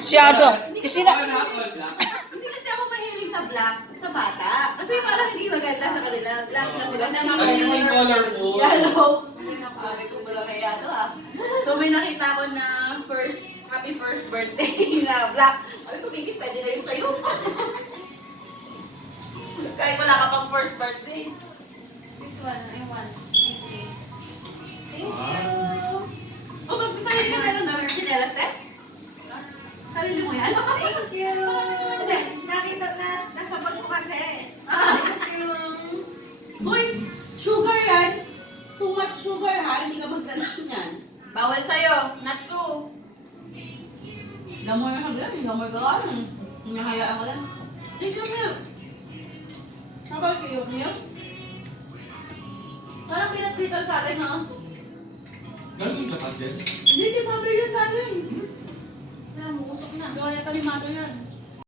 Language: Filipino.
Masyado. Kasi na... Hindi kasi ako mahilig sa black sa bata. Kasi parang hindi maganda sa kanila. Black na sila. Ay, yung colorful. Yellow. Sabi ko pala kaya ito ah. So may nakita ko na happy first birthday na black. Ay, tumigil, pwede na yun sa'yo. Kahit wala ka pang first birthday. This one, I want. Thank you. Oh, magpasali ka na ng chinelas eh? Sarili mo yan? Thank you. Hindi, nakita na nasabag ko kasi. Thank you. Boy, sugar yan. Too much sugar ha, hindi ka magganap yan. Bawal sa'yo. Natsu. Lamor na ka lamor ka ka lang. Hinahayaan ko lang. Take your milk. How about you, milk? Parang pinat-pitan sa atin, ha? Ganun ka pa din. Hindi, di mother yun sa atin. Wala, mukusok na. Gawin na talimado yan.